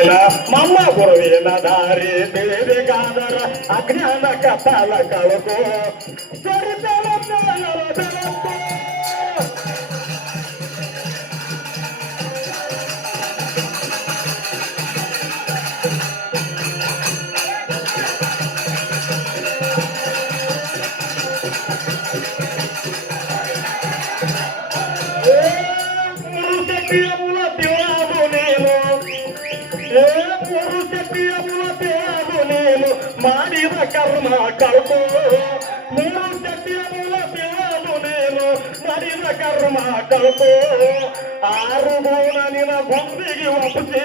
ಗುರುವಿನ ಮಮ್ಮ ಗುರುವಿನ ದಾರಿ ಬೇರೆಗಾದರ ಅಜ್ಞಾನ ಕಪಾಲ ಕಳಕೋ. ಚರಿತಲ ಮಾಡಿದ ಕರ್ಮ ಕರ್ಮೋ ಮೂರು ಚಟ್ಟಿಯ ಮೂಲ ನೀನು ಮಾಡಿದ ಕರ್ಮ ಕಳ್ಕೋ. ಆರು ಗುಣ ನಿನ ಗುಂಡಿಗೆ ಒಪ್ಪಿಸಿ.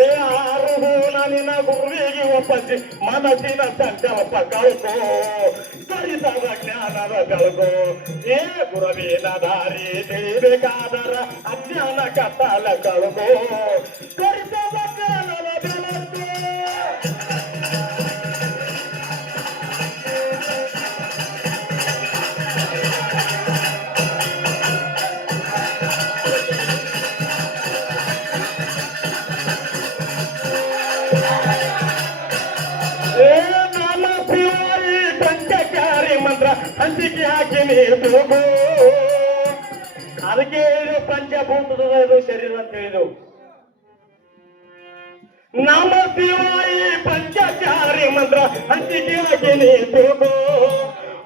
ಏ, ಆರು ಗುಣ ನಿನ ಗುರುವಿಗೆ ಒಪ್ಪಿಸಿ. ಮನಸ್ಸಿನ ಸಂಕಲ್ಪ ಕಳ್ಕೋ. ಕಲಿತದ ಜ್ಞಾನದ ಬೆಳಕು ಏ ಗುರುವಿನ ದಾರಿ ತಿಳಿಬೇಕಾದರ ಅಜ್ಞಾನ ಕತ್ತಲ ಕಳ್ಕೋ. ಹಂಚಿಕೆ ಹಾಕಿ ನೀರು ಅದಕ್ಕೆ ಇದು ಪಂಚಭೂತದ ಶರೀರ ಅಂತ ಹೇಳಿದೆವು. ನಾಮ ಶಿವಾಯಿ ಪಂಚಚಾರಿ ಮಂತ್ರ ಹಂಚಿಕೆ ಹಾಕಿ ನೀರು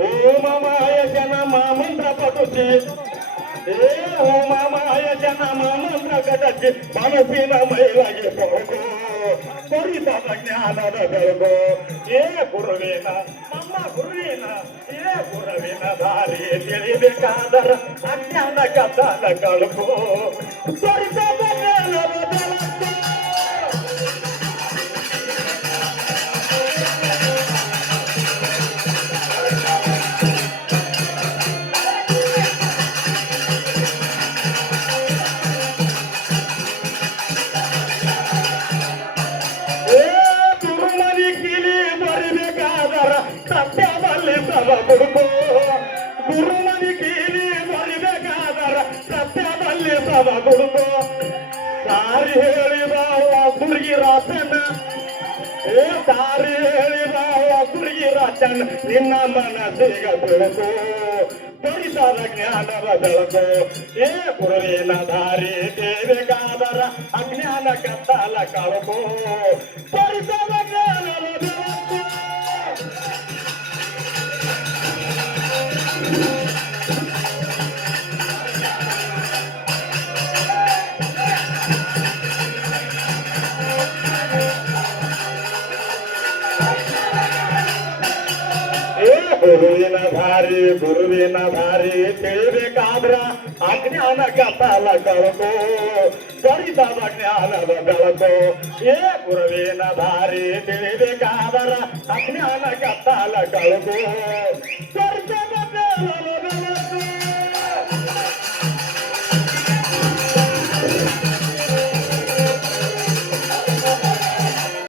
ಓಮ ಮಾಯ ಜನ ಮಂತ್ರ ಪಟುಸಿ ಏ ಓಮ ಮಾಯ ಜನ ಮಂತ್ರ ಕಟಚಿ ಮನಸ್ಸಿನ ಮೈಲಾಗಿ ಹೋಗೋ ಪರಿತದ ಜ್ಞಾನದ ಬೆಳಗು ಏ ಗುರುವಿನ ನಮ್ಮ ಗುರುವಿನ ಏ ಗುರುವಿನ ದಾರಿ ತಿಳಿಬೇಕಾದರ ಅಜ್ಞಾನ ಕಥನ ಕಳಕು ಪರಿತದ ಸತ್ಯದಲ್ಲಿ ಸಮ ಬುಡುಕು ಸಾರಿ ಹೇಳಿದ ಕುರುಗಿ ರಾಸನ ಏ ಸಾರಿ ಹೇಳಿದ ಕುರುಗಿ ರಾಸನ್ ನಿನ್ನ ಮನಸ್ಸಿಗ ಬೆಳಕು ತಿಳಿಸದ ಜ್ಞಾನದ ಬೆಳಕು ಏ ಗುರುವಿನ ದಾರಿ ದೇಬೇಕಾದರ ಅಜ್ಞಾನ ಕತ್ತಲ ಕಳಕು ತಿಳಿಸದ ಗುರುವಿನ ದಾರಿ ಗುರುವಿನ ದಾರಿ ತಿಳಿಬೇಕಾದ್ರ ಅಜ್ಞಾನ ಕತ್ತಲ ಕಳಕು ತ್ವರಿತದ ಜ್ಞಾನದ ಬೆಳಕು ಏ ಗುರುವಿನ ದಾರಿ ತಿಳಿಬೇಕಾದರ ಅಜ್ಞಾನ ಕತ್ತಲ ಕಳಕು ತ್ವರಿತದ